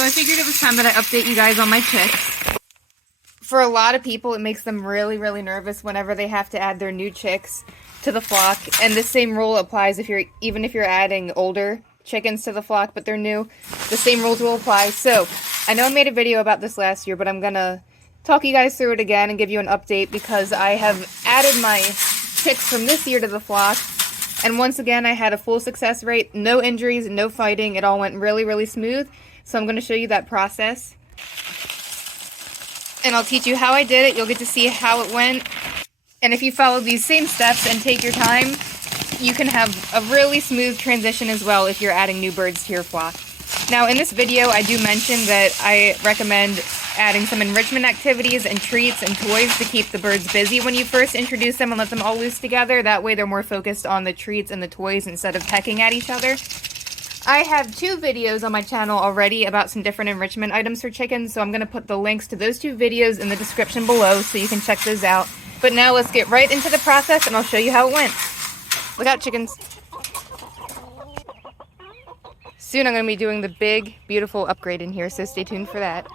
I figured it was time that I update you guys on my chicks. For a lot of people, it makes them really, really nervous whenever they have to add their new chicks to the flock. And the same rule applies even if you're adding older chickens to the flock, but they're new. The same rules will apply. So, I know I made a video about this last year, but I'm gonna talk you guys through it again and give you an update because I have added my chicks from this year to the flock. And once again, I had a full success rate, no injuries, no fighting. It all went really, really smooth. So I'm going to show you that process. And I'll teach you how I did it. You'll get to see how it went. And if you follow these same steps and take your time, you can have a really smooth transition as well if you're adding new birds to your flock. Now, in this video, I do mention that I recommend adding some enrichment activities and treats and toys to keep the birds busy when you first introduce them and let them all loose together. That way they're more focused on the treats and the toys instead of pecking at each other. I have 2 videos on my channel already about some different enrichment items for chickens, so I'm going to put the links to those 2 videos in the description below so you can check those out. But now let's get right into the process and I'll show you how it went. Look out, chickens. Soon I'm going to be doing the big, beautiful upgrade in here, so stay tuned for that.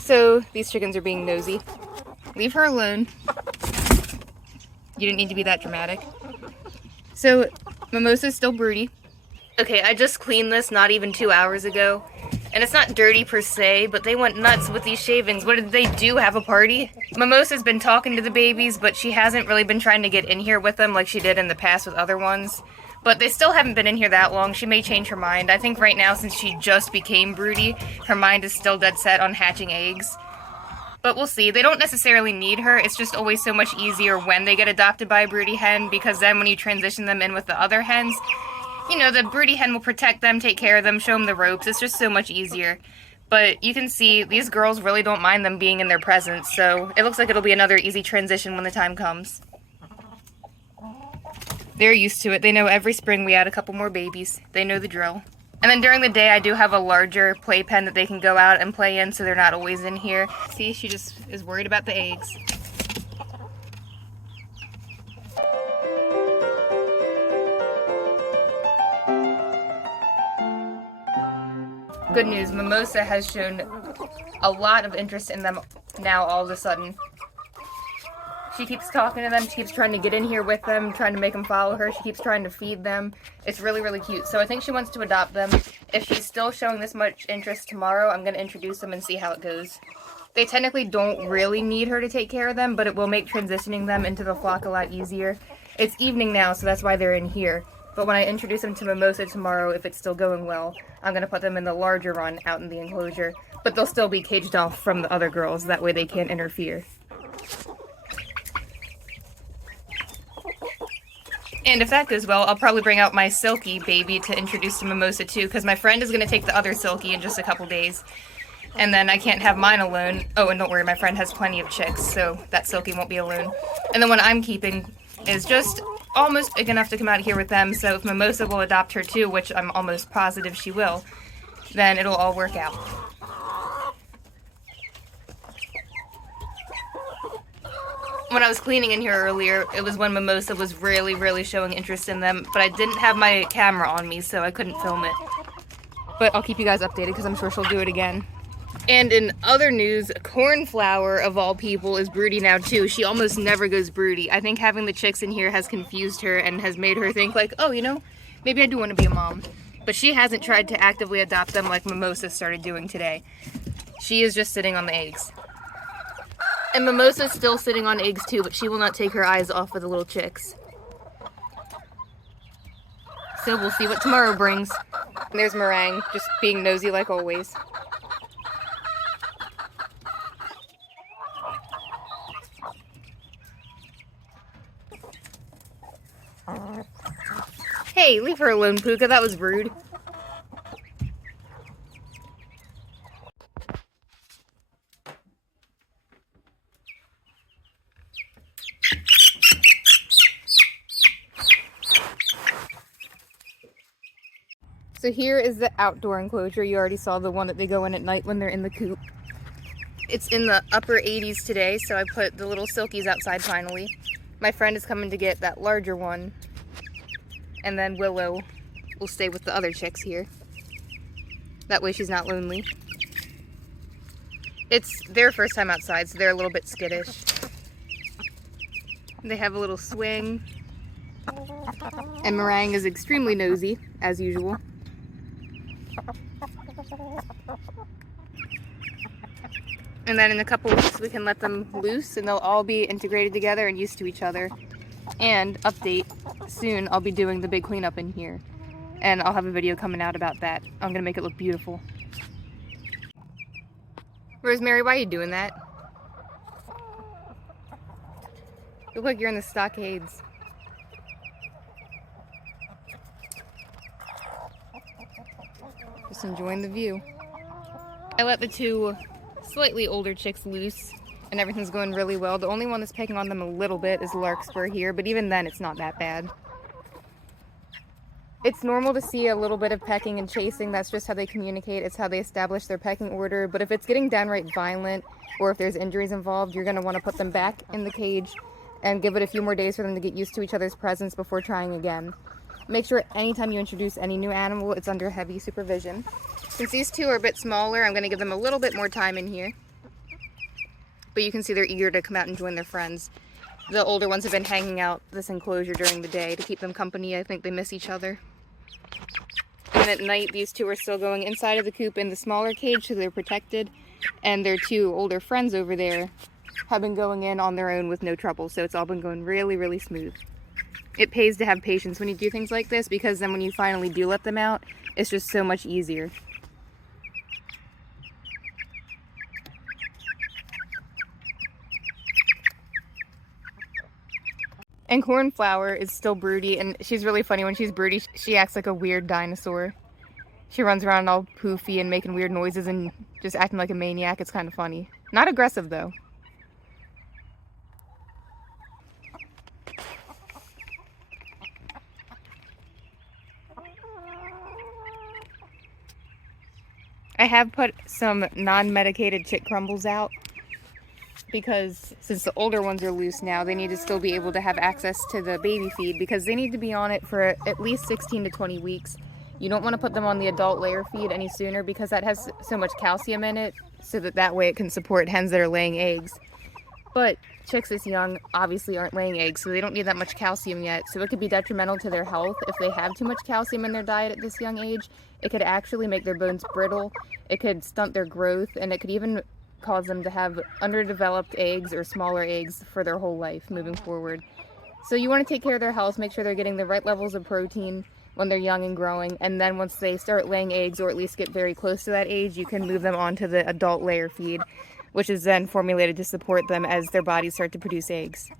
So, these chickens are being nosy. Leave her alone. You didn't need to be that dramatic. So, Mimosa's still broody. Okay, I just cleaned this not even 2 hours ago. And it's not dirty per se, but they went nuts with these shavings. What did they do? Have a party? Mimosa's been talking to the babies, but she hasn't really been trying to get in here with them like she did in the past with other ones. But they still haven't been in here that long. She may change her mind. I think right now, since she just became broody, her mind is still dead set on hatching eggs. But we'll see. They don't necessarily need her. It's just always so much easier when they get adopted by a broody hen, because then when you transition them in with the other hens, you know, the broody hen will protect them, take care of them, show them the ropes. It's just so much easier. But you can see these girls really don't mind them being in their presence, so it looks like it'll be another easy transition when the time comes. They're used to it. They know every spring we add a couple more babies. They know the drill. And then during the day, I do have a larger playpen that they can go out and play in, so they're not always in here. See, she just is worried about the eggs. Good news, Mimosa has shown a lot of interest in them now all of a sudden. She keeps talking to them, she keeps trying to get in here with them, trying to make them follow her, she keeps trying to feed them. It's really, really cute. So I think she wants to adopt them. If she's still showing this much interest tomorrow, I'm going to introduce them and see how it goes. They technically don't really need her to take care of them, but it will make transitioning them into the flock a lot easier. It's evening now, so that's why they're in here. But when I introduce them to Mimosa tomorrow, if it's still going well, I'm going to put them in the larger run out in the enclosure. But they'll still be caged off from the other girls, that way they can't interfere. And if that goes well, I'll probably bring out my Silky baby to introduce to Mimosa too, because my friend is going to take the other Silky in just a couple days. And then I can't have mine alone. Oh, and don't worry, my friend has plenty of chicks, so that Silky won't be alone. And the one I'm keeping is just almost big enough to come out here with them, so if Mimosa will adopt her too, which I'm almost positive she will, then it'll all work out. When I was cleaning in here earlier, it was when Mimosa was really, really showing interest in them, but I didn't have my camera on me, so I couldn't film it. But I'll keep you guys updated, because I'm sure she'll do it again. And in other news, Cornflower, of all people, is broody now too. She almost never goes broody. I think having the chicks in here has confused her and has made her think like, oh, you know, maybe I do want to be a mom. But she hasn't tried to actively adopt them like Mimosa started doing today. She is just sitting on the eggs. And Mimosa's still sitting on eggs too, but she will not take her eyes off of the little chicks. So we'll see what tomorrow brings. And there's Meringue, just being nosy like always. Hey, leave her alone, Puka. That was rude. So here is the outdoor enclosure. You already saw the one that they go in at night when they're in the coop. It's in the upper 80s today, so I put the little Silkies outside finally. My friend is coming to get that larger one. And then Willow will stay with the other chicks here. That way she's not lonely. It's their first time outside, so they're a little bit skittish. They have a little swing. And Meringue is extremely nosy, as usual. And then in a couple weeks we can let them loose and they'll all be integrated together and used to each other. And update, soon I'll be doing the big cleanup in here. And I'll have a video coming out about that. I'm gonna make it look beautiful. Rosemary, why are you doing that? You look like you're in the stockades. Just enjoying the view. I let the two slightly older chicks loose and everything's going really well. The only one that's pecking on them a little bit is Larkspur here, but even then it's not that bad. It's normal to see a little bit of pecking and chasing. That's just how they communicate. It's how they establish their pecking order. But if it's getting downright violent or if there's injuries involved, you're going to want to put them back in the cage and give it a few more days for them to get used to each other's presence before trying again. Make sure anytime you introduce any new animal, it's under heavy supervision. Since these two are a bit smaller, I'm going to give them a little bit more time in here. But you can see they're eager to come out and join their friends. The older ones have been hanging out this enclosure during the day to keep them company. I think they miss each other. And at night, these two are still going inside of the coop in the smaller cage so they're protected. And their two older friends over there have been going in on their own with no trouble. So it's all been going really, really smooth. It pays to have patience when you do things like this because then when you finally do let them out, it's just so much easier. And Cornflower is still broody, and she's really funny. When she's broody, she acts like a weird dinosaur. She runs around all poofy and making weird noises and just acting like a maniac. It's kind of funny. Not aggressive, though. I have put some non-medicated chick crumbles out because since the older ones are loose now, they need to still be able to have access to the baby feed because they need to be on it for at least 16 to 20 weeks. You don't want to put them on the adult layer feed any sooner because that has so much calcium in it so that way it can support hens that are laying eggs. But chicks this young obviously aren't laying eggs, so they don't need that much calcium yet. So it could be detrimental to their health if they have too much calcium in their diet at this young age. It could actually make their bones brittle, it could stunt their growth, and it could even cause them to have underdeveloped eggs or smaller eggs for their whole life moving forward. So you want to take care of their health, make sure they're getting the right levels of protein when they're young and growing, and then once they start laying eggs or at least get very close to that age, you can move them onto the adult layer feed, which is then formulated to support them as their bodies start to produce eggs.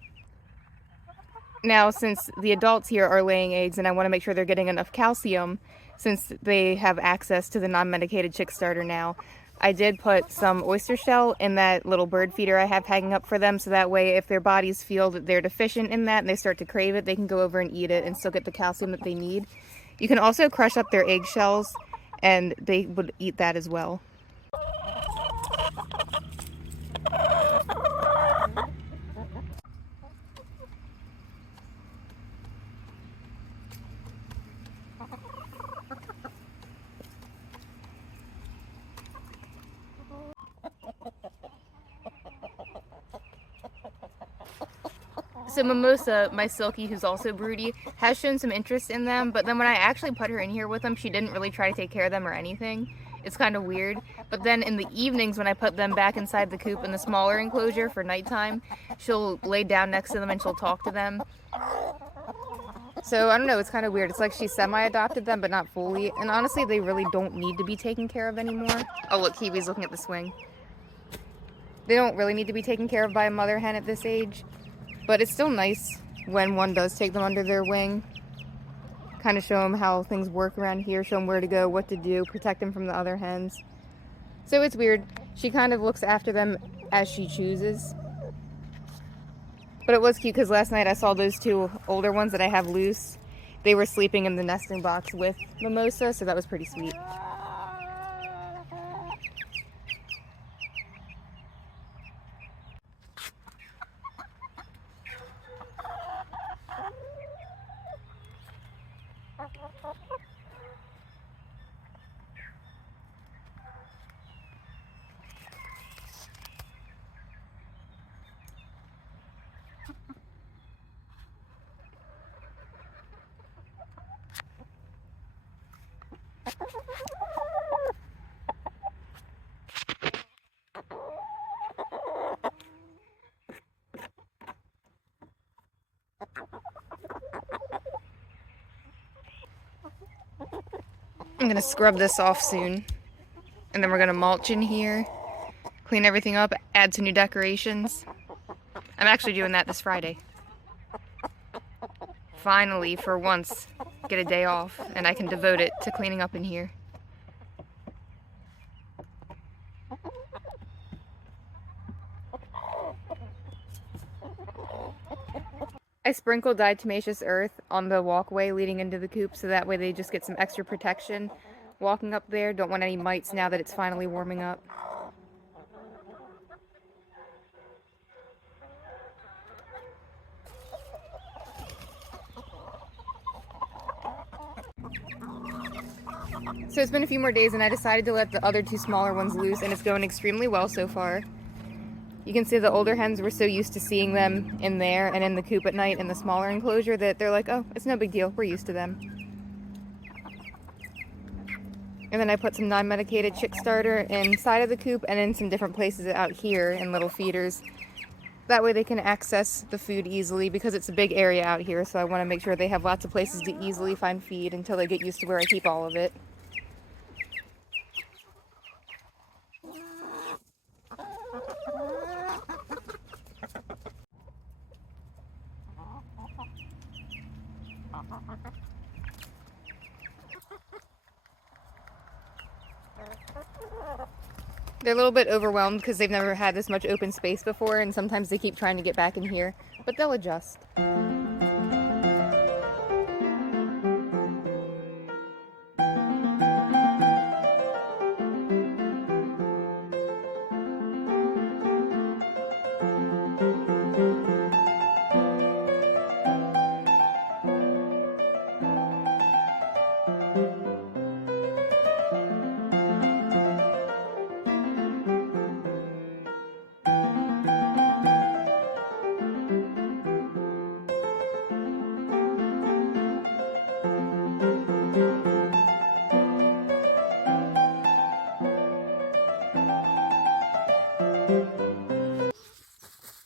Now, since the adults here are laying eggs and I want to make sure they're getting enough calcium, since they have access to the non-medicated chick starter now, I did put some oyster shell in that little bird feeder I have hanging up for them, so that way if their bodies feel that they're deficient in that and they start to crave it, they can go over and eat it and still get the calcium that they need. You can also crush up their eggshells and they would eat that as well. So Mimosa, my Silky, who's also broody, has shown some interest in them, but then when I actually put her in here with them, she didn't really try to take care of them or anything. It's kind of weird. But then in the evenings when I put them back inside the coop in the smaller enclosure for nighttime, she'll lay down next to them and she'll talk to them. So I don't know, it's kind of weird. It's like she semi-adopted them, but not fully. And honestly, they really don't need to be taken care of anymore. Oh look, Kiwi's looking at the swing. They don't really need to be taken care of by a mother hen at this age. But it's still nice when one does take them under their wing. Kind of show them how things work around here, show them where to go, what to do, protect them from the other hens. So it's weird. She kind of looks after them as she chooses. But it was cute because last night I saw those two older ones that I have loose. They were sleeping in the nesting box with Mimosa, so that was pretty sweet. I'm gonna scrub this off soon. And then we're gonna mulch in here, clean everything up, add some new decorations. I'm actually doing that this Friday. Finally, for once, get a day off, and I can devote it to cleaning up in here. I sprinkled diatomaceous earth on the walkway leading into the coop so that way they just get some extra protection walking up there. Don't want any mites now that it's finally warming up. So it's been a few more days and I decided to let the other two smaller ones loose, and it's going extremely well so far. You can see the older hens were so used to seeing them in there and in the coop at night in the smaller enclosure that they're like, oh, it's no big deal, we're used to them. And then I put some non-medicated chick starter inside of the coop and in some different places out here in little feeders. That way they can access the food easily because it's a big area out here, so I want to make sure they have lots of places to easily find feed until they get used to where I keep all of it. They're a little bit overwhelmed because they've never had this much open space before, and sometimes they keep trying to get back in here, but they'll adjust.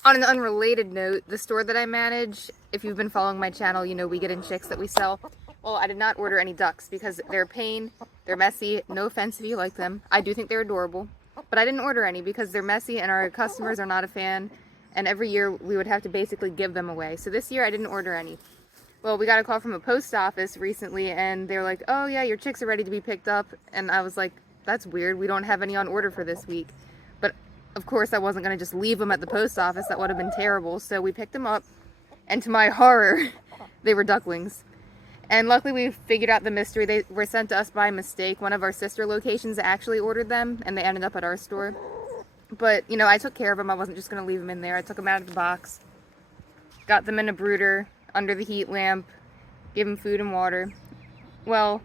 On an unrelated note, the store that I manage, if you've been following my channel, you know we get in chicks that we sell. Well, I did not order any ducks because they're a pain, they're messy, no offense if you like them. I do think they're adorable, but I didn't order any because they're messy and our customers are not a fan, and every year we would have to basically give them away. So this year I didn't order any. Well, we got a call from a post office recently and they're like, oh yeah, your chicks are ready to be picked up. And I was like, that's weird, we don't have any on order for this week. But of course I wasn't going to just leave them at the post office, that would have been terrible. So we picked them up, and to my horror, they were ducklings. And luckily we figured out the mystery. They were sent to us by mistake. One of our sister locations actually ordered them, and they ended up at our store. But, you know, I took care of them. I wasn't just going to leave them in there. I took them out of the box, got them in a brooder, under the heat lamp, gave them food and water. Well,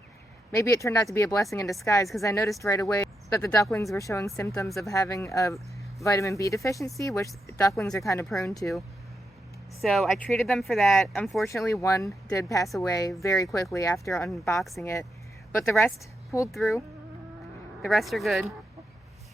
maybe it turned out to be a blessing in disguise because I noticed right away that the ducklings were showing symptoms of having a vitamin B deficiency, which ducklings are kind of prone to. So I treated them for that. Unfortunately, one did pass away very quickly after unboxing it, but the rest pulled through. The rest are good.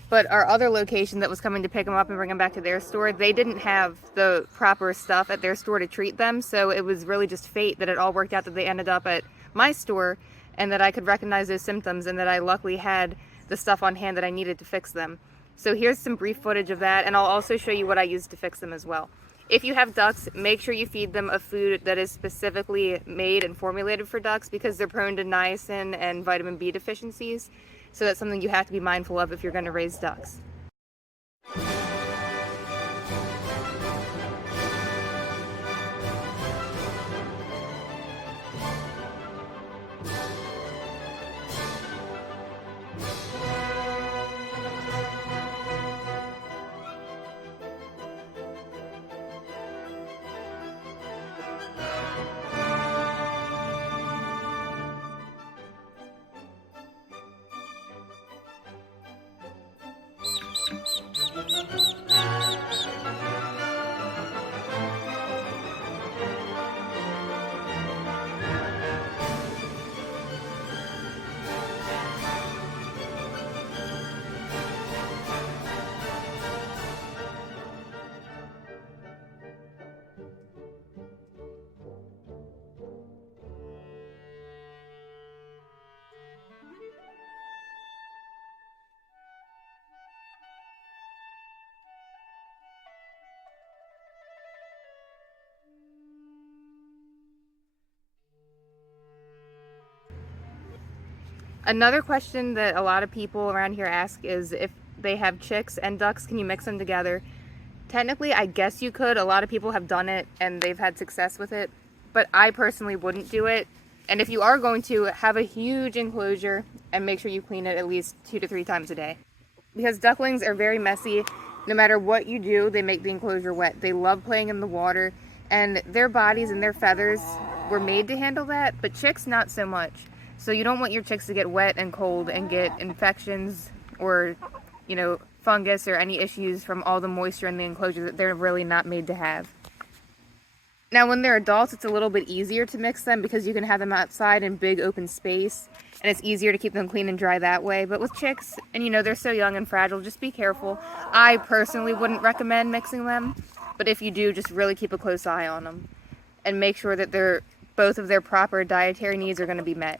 But our other location that was coming to pick them up and bring them back to their store, they didn't have the proper stuff at their store to treat them, so it was really just fate that it all worked out that they ended up at my store and that I could recognize those symptoms and that I luckily had the stuff on hand that I needed to fix them. So here's some brief footage of that, and I'll also show you what I used to fix them as well. If you have ducks, make sure you feed them a food that is specifically made and formulated for ducks because they're prone to niacin and vitamin B deficiencies. So that's something you have to be mindful of if you're going to raise ducks. Another question that a lot of people around here ask is if they have chicks and ducks, can you mix them together? Technically, I guess you could. A lot of people have done it and they've had success with it, but I personally wouldn't do it. And if you are going to, have a huge enclosure and make sure you clean it at least 2 to 3 times a day. Because ducklings are very messy. No matter what you do, they make the enclosure wet. They love playing in the water, and their bodies and their feathers were made to handle that, but chicks not so much. So you don't want your chicks to get wet and cold and get infections or, you know, fungus or any issues from all the moisture in the enclosure that they're really not made to have. Now when they're adults, it's a little bit easier to mix them because you can have them outside in big open space and it's easier to keep them clean and dry that way. But with chicks, and you know, they're so young and fragile, just be careful. I personally wouldn't recommend mixing them, but if you do, just really keep a close eye on them and make sure that both of their proper dietary needs are going to be met.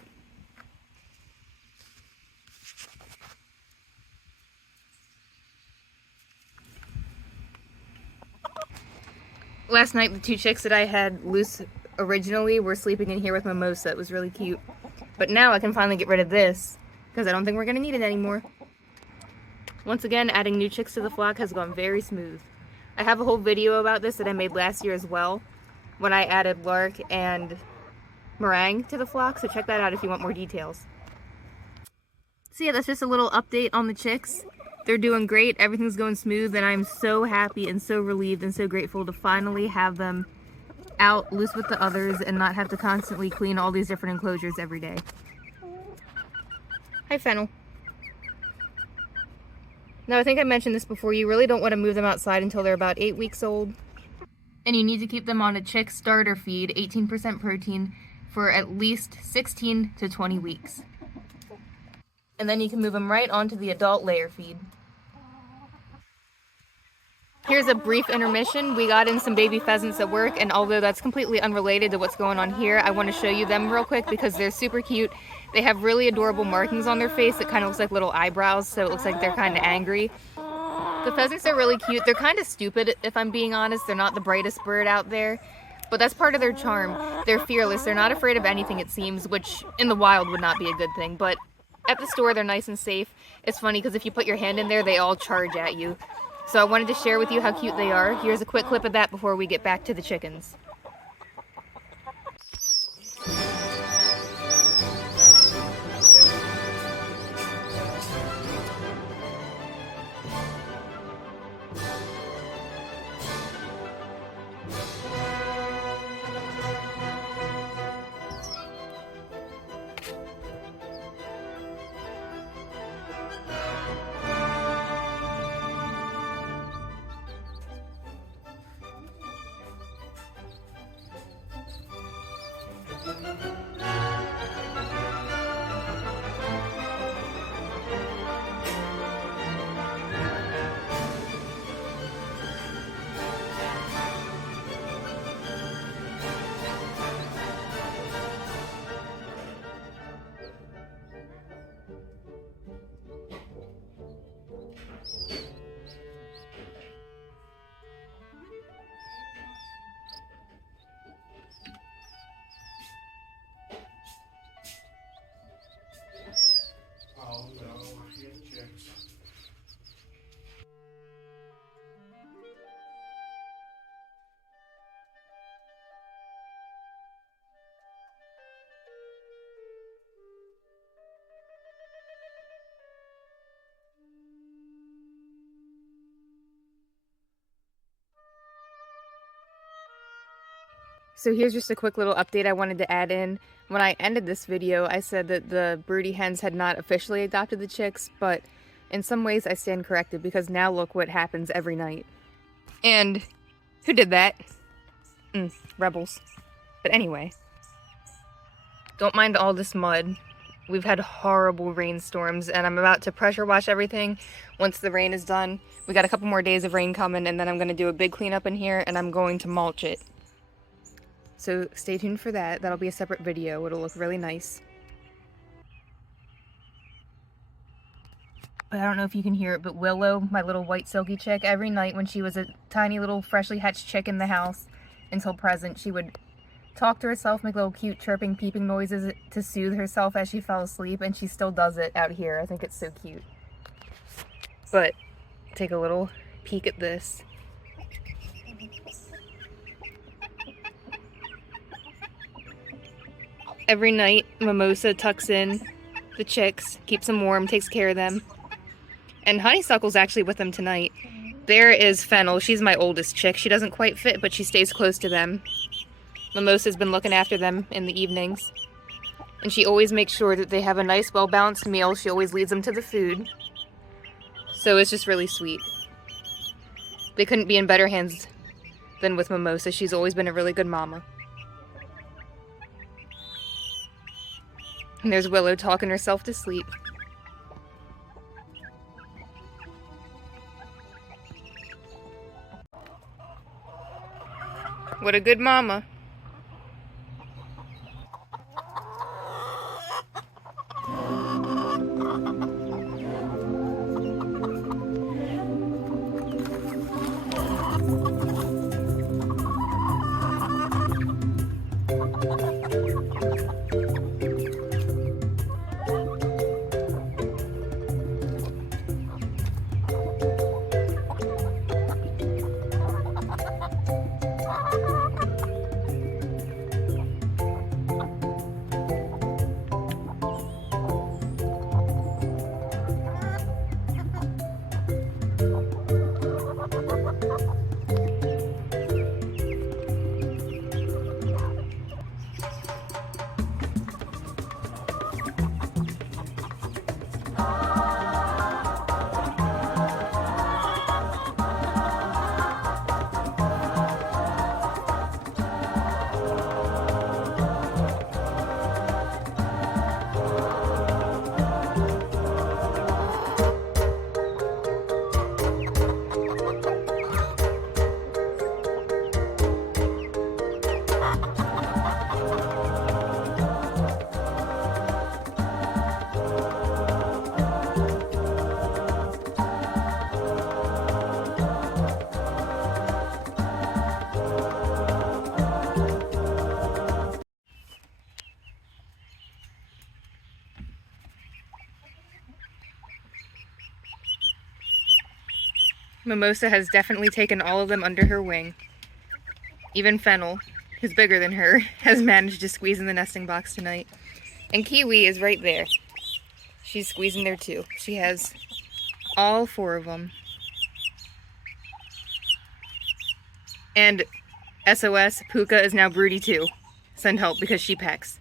Last night, the 2 chicks that I had loose originally were sleeping in here with Mimosa. It was really cute. But now I can finally get rid of this, because I don't think we're going to need it anymore. Once again, adding new chicks to the flock has gone very smooth. I have a whole video about this that I made last year as well, when I added Lark and Meringue to the flock, so check that out if you want more details. So yeah, that's just a little update on the chicks. They're doing great, everything's going smooth, and I'm so happy and so relieved and so grateful to finally have them out loose with the others and not have to constantly clean all these different enclosures every day. Hi, Fennel. Now, I think I mentioned this before, you really don't want to move them outside until they're about 8 weeks old. And you need to keep them on a chick starter feed, 18% protein, for at least 16 to 20 weeks. And then you can move them right onto the adult layer feed. Here's a brief intermission. We got in some baby pheasants at work, and although that's completely unrelated to what's going on here, I want to show you them real quick because they're super cute. They have really adorable markings on their face that kind of looks like little eyebrows, so it looks like they're kind of angry. The pheasants are really cute. They're kind of stupid, if I'm being honest. They're not the brightest bird out there, but that's part of their charm. They're fearless. They're not afraid of anything, it seems, which in the wild would not be a good thing, but at the store, they're nice and safe. It's funny because if you put your hand in there, they all charge at you. So I wanted to share with you how cute they are. Here's a quick clip of that before we get back to the chickens. Oh no, I hate chicks. So here's just a quick little update I wanted to add in. When I ended this video, I said that the Broody hens had not officially adopted the chicks, but in some ways I stand corrected because now look what happens every night. And who did that? Rebels. But anyway, don't mind all this mud. We've had horrible rainstorms and I'm about to pressure wash everything once the rain is done. We got a couple more days of rain coming and then I'm going to do a big cleanup in here and I'm going to mulch it. So stay tuned for that. That'll be a separate video. It'll look really nice. But I don't know if you can hear it, but Willow, my little white silky chick, every night when she was a tiny little freshly hatched chick in the house until present, she would talk to herself, make little cute chirping, peeping noises to soothe herself as she fell asleep, and she still does it out here. I think it's so cute. But take a little peek at this. Every night, Mimosa tucks in the chicks, keeps them warm, takes care of them. And Honeysuckle's actually with them tonight. There is Fennel. She's my oldest chick. She doesn't quite fit, but she stays close to them. Mimosa's been looking after them in the evenings. And she always makes sure that they have a nice, well-balanced meal. She always leads them to the food. So it's just really sweet. They couldn't be in better hands than with Mimosa. She's always been a really good mama. And there's Willow talking herself to sleep. What a good mama. Mimosa has definitely taken all of them under her wing. Even Fennel, who's bigger than her, has managed to squeeze in the nesting box tonight. And Kiwi is right there. She's squeezing there too. She has all 4 of them. And SOS, Puka is now broody too. Send help because she pecks.